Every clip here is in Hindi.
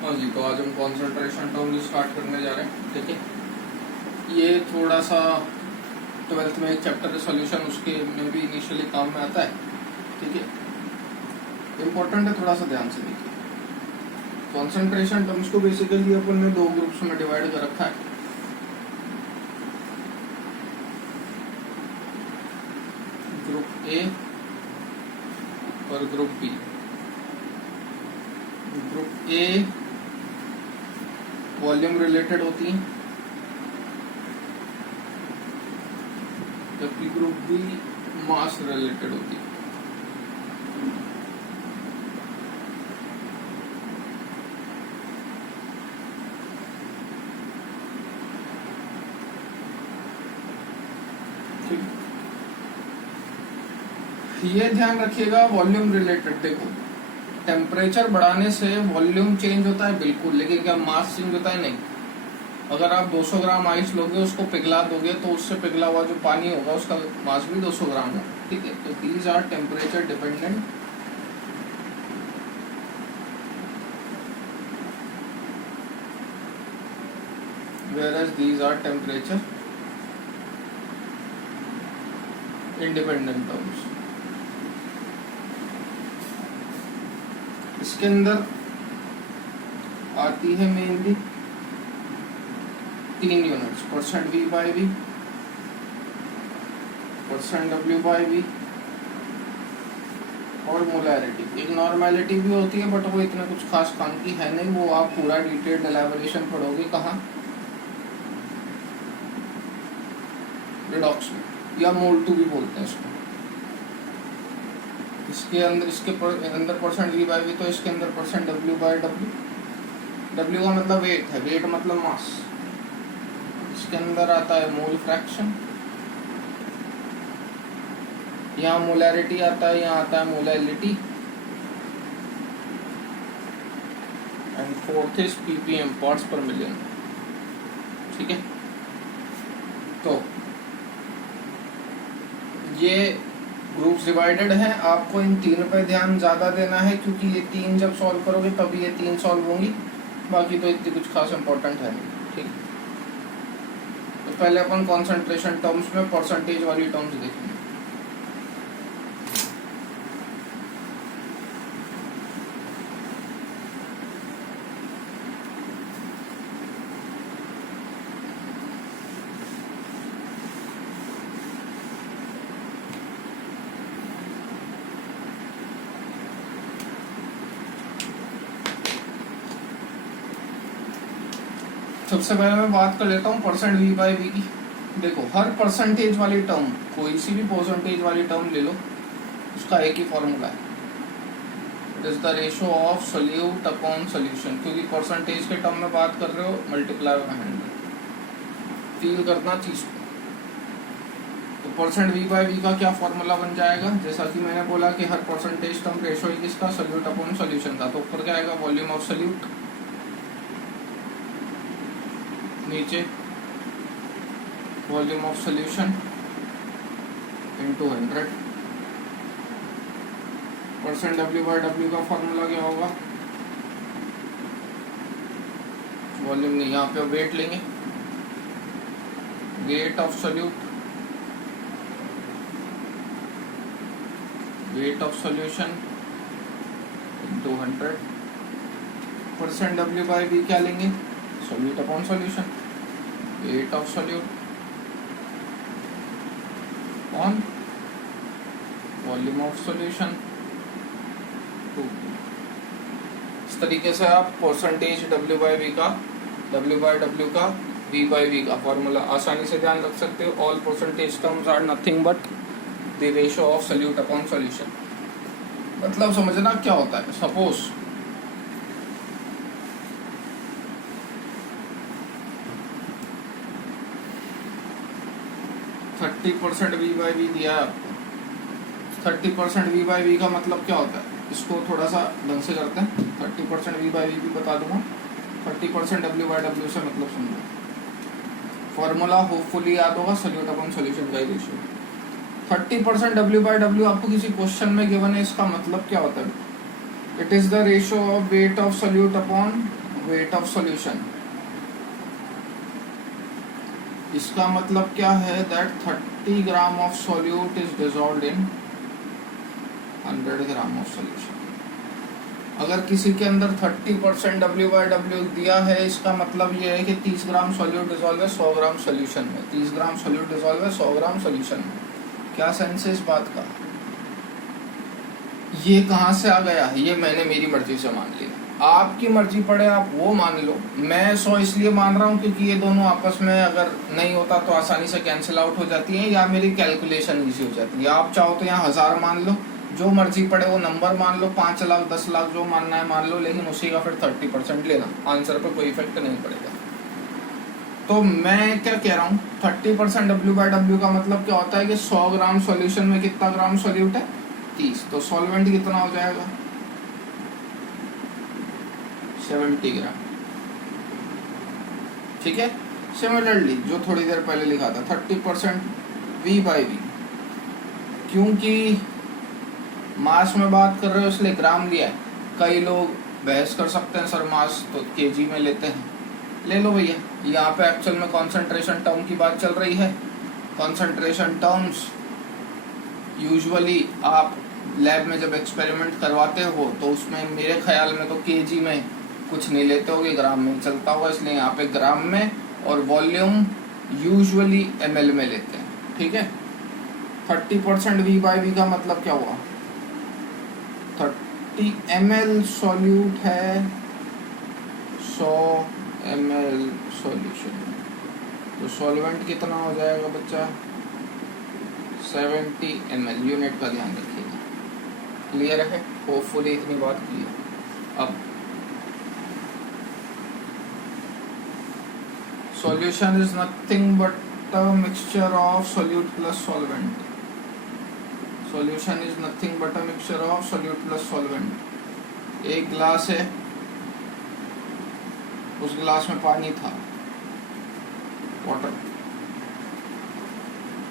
हाँ जी, तो आज हम कॉन्सेंट्रेशन टर्म्स स्टार्ट करने जा रहे हैं। ठीक है, ये थोड़ा सा 12th में एक चैप्टर है सॉल्यूशन, उसके में भी इनिशियली काम में आता है। ठीक है, इम्पोर्टेंट है, थोड़ा सा ध्यान से देखिए। कॉन्सेंट्रेशन टर्म्स को बेसिकली अपन ने दो ग्रुप्स में डिवाइड कर रखा है। ग्रुप ए और group B. Group A volume related होती है, जबकि ग्रुप बी मास रिलेटेड होती है। ठीक, ये ध्यान रखिएगा वॉल्यूम रिलेटेड। देखो, टेम्परेचर बढ़ाने से वॉल्यूम चेंज होता है बिल्कुल, लेकिन क्या मास चेंज होता है? नहीं। अगर आप 200 ग्राम आइस लोगे, उसको पिघला दोगे, तो उससे पिघला हुआ जो पानी होगा उसका मास भी 200 ग्राम होगा। ठीक है, तो these are temperature dependent. whereas these are temperature independent terms। इसके अंदर आती है मेनली 3 यूनिट्स, %V/V, %W/V और मोलैरिटी। एक नॉर्मेलिटी भी होती है, बट वो इतना कुछ खास काम की है नहीं, वो आप पूरा डिटेल्ड एलैबोरेशन पढ़ोगे कहाँ? रिडॉक्स में, या मोल 2 भी बोलते हैं इसको। इसके अंदर %V/V, तो इसके अंदर %W/W। W का मतलब वेट है, वेट मतलब मास। इसके अंदर आता है मोल फ्रैक्शन, यहाँ मोलैरिटी आता है, यहाँ आता है molality, and fourth is ppm, parts पर मिलियन। ठीक है, तो ये ग्रुप्स डिवाइडेड हैं। आपको इन 3 पे ध्यान ज्यादा देना है, क्योंकि ये 3 जब सॉल्व करोगे तभी ये 3 सॉल्व होंगी, बाकी तो इतनी कुछ खास इंपॉर्टेंट है नहीं। ठीक, तो पहले अपन कॉन्सेंट्रेशन टर्म्स में परसेंटेज वाली टर्म्स देखेंगे। सबसे पहले मैं बात कर लेता हूँ %V/V की। देखो, हर परसेंटेज वाली टर्म, कोई सी भी परसेंटेज वाली टर्म ले लो, उसका एक ही फॉर्मूला है। It is the ratio of solute upon solution. क्योंकि परसेंटेज के टर्म में बात कर रहे हो, मल्टीप्लाई बाय 100, फील करना चीज को। तो %V/V का क्या फॉर्मूला बन जाएगा? जैसा कि मैंने बोला कि हर परसेंटेज टर्म रेशियो ही किसका? सोल्यूट अपॉन सोल्यूशन का। तो ऊपर क्या आएगा? वॉल्यूम ऑफ सोल्यूट, नीचे volume of solution into 100। %W/W का फॉर्मूला क्या होगा? वॉल्यूम नहीं, यहाँ पे वेट लेंगे, weight of solute, weight of solution into 100। %W/V क्या लेंगे? Solute upon solution, weight of solute on volume of solution 2। इस तरीके से आप परसेंटेज W/V का, W/W का, V/V का फॉर्मूला आसानी से ध्यान रख सकते हो। All percentage terms are nothing but the ratio of solute upon solution. मतलब समझना क्या होता है? सपोज 30% V/V दिया है आपको। 30% V/V का मतलब क्या होता है? इसको थोड़ा सा ढंग से करते हैं। 30% V/V भी बता दूंगा, 30% W/W से मतलब समझो। फॉर्मूला होपफुली याद होगा, सोल्यूट अपॉन सोल्यूशन का रेशियो। 30% W/W आपको किसी क्वेश्चन में गिवन है, इसका मतलब क्या होता है? It is the ratio of weight of solute upon weight of solution, इसका मतलब क्या है that 30 gram of solute is dissolved in 100 gram of solution. अगर किसी के अंदर 30% W/W दिया है, इसका मतलब ये है कि 30 ग्राम सॉल्यूट डिसॉल्व है 100 ग्राम सॉल्यूशन में, 30 ग्राम सॉल्यूट डिसॉल्व है 100 ग्राम सॉल्यूशन में। क्या सेंस है इस बात का? ये कहाँ से आ गया? ये मैंने मेरी मर्जी से मान लिया, आपकी मर्जी पड़े आप वो मान लो। मैं 100 इसलिए मान रहा हूँ क्योंकि ये दोनों आपस में अगर नहीं होता तो आसानी से कैंसिल आउट हो जाती है, या मेरी कैलकुलेशन इजी हो जाती है। आप चाहो तो यहाँ 1000 मान लो, जो मर्जी पड़े वो नंबर मान लो, 5 लाख 10 लाख जो मानना है मान लो, लेकिन उसी का फिर 30% लेना, आंसर पर कोई इफेक्ट नहीं पड़ेगा। तो मैं क्या कह रहा हूँ, 30% W/W का मतलब क्या होता है कि 100 ग्राम सॉल्यूशन में कितना ग्राम सॉल्यूट है? 30। तो सॉल्वेंट कितना हो जाएगा? 70 ग्राम। ठीक है। सिमिलरली जो थोड़ी देर पहले लिखा था 30% V/V, क्योंकि मास में बात कर रहे हो इसलिए ग्राम लिया है। कई लोग बहस कर सकते हैं सर मास तो केजी में लेते हैं, ले लो भैया। यहाँ पे एक्चुअल में कॉन्सेंट्रेशन टर्म की बात चल रही है। कॉन्सेंट्रेशन टर्म्स यूजुअली आप लैब में जब एक्सपेरिमेंट करवाते हो तो उसमें मेरे ख्याल में तो केजी में कुछ नहीं लेते होगे, ग्राम में चलता होगा, इसलिए यहाँ पे ग्राम में, और वॉल्यूम यूजुअली ml में लेते हैं। ठीक है। 30% V/V का मतलब क्या हुआ? 30 ml सॉल्यूट है 100 ml सॉल्यूशन, तो सॉल्वेंट कितना हो जाएगा बच्चा? 70 ml। यूनिट का ध्यान रखिएगा। क्लियर है? होपफुली इतनी बात क्लियर। अब solution is nothing but a mixture of solute plus solvent. Solution is nothing but a mixture of solute plus solvent. एक ग्लास है, उस ग्लास में पानी था, वाटर।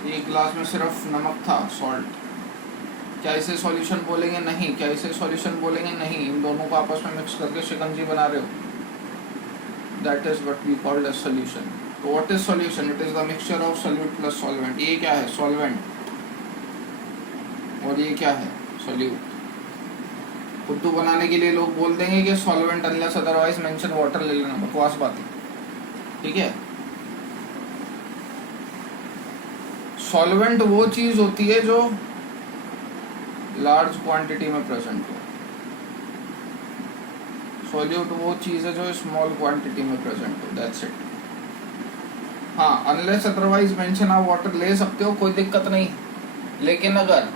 एक ग्लास में सिर्फ नमक था, सॉल्ट। क्या इसे सॉल्यूशन बोलेंगे? नहीं। क्या इसे सॉल्यूशन बोलेंगे? नहीं। इन दोनों को आपस में मिक्स करके शिकंजी बना रहे हो, that is what we called as solution. तो what is solution? It is the mixture of solute plus solvent. ये क्या है? सॉल्वेंट। और ये क्या है? सॉल्यूट। फुद्दू बनाने के लिए लोग बोल देंगे कि solvent unless otherwise mention water ले लेना, बकवास बात है। ठीक है। सॉल्वेंट वो चीज होती है जो लार्ज क्वांटिटी में प्रेजेंट हो, सॉल्यूट वो चीज है जो स्मॉल क्वांटिटी में प्रेजेंट हो, दैट्स इट। हाँ, अनलेस अदरवाइज मेंशन आप वाटर ले सकते हो, कोई दिक्कत नहीं। लेकिन अगर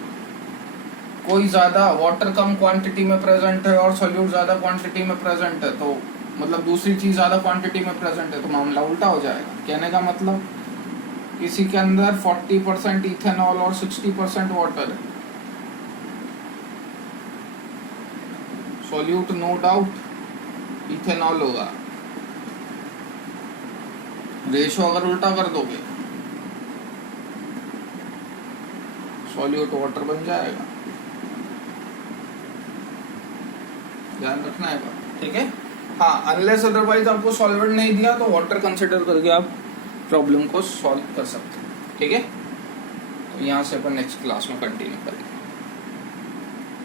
कोई ज्यादा वाटर कम क्वांटिटी में प्रेजेंट है और सॉल्यूट ज्यादा क्वांटिटी में प्रेजेंट है, तो मतलब दूसरी चीज ज्यादा क्वांटिटी में प्रेजेंट है, तो मामला उल्टा हो जाएगा। कहने का मतलब किसी के अंदर 40% इथेनॉल और 60% वाटर है, सॉल्यूट नो डाउट इथेनॉल होगा। रेशो अगर उल्टा कर दोगे सॉल्यूट वाटर बन जाएगा। ध्यान रखना है बात। ठीक है। हाँ, अनलेस अदरवाइज आपको सॉल्वेंट नहीं दिया तो वाटर कंसिडर करके आप प्रॉब्लम को सॉल्व कर सकते हैं। ठीक है। तो यहाँ से अपन नेक्स्ट क्लास में कंटिन्यू करेंगे।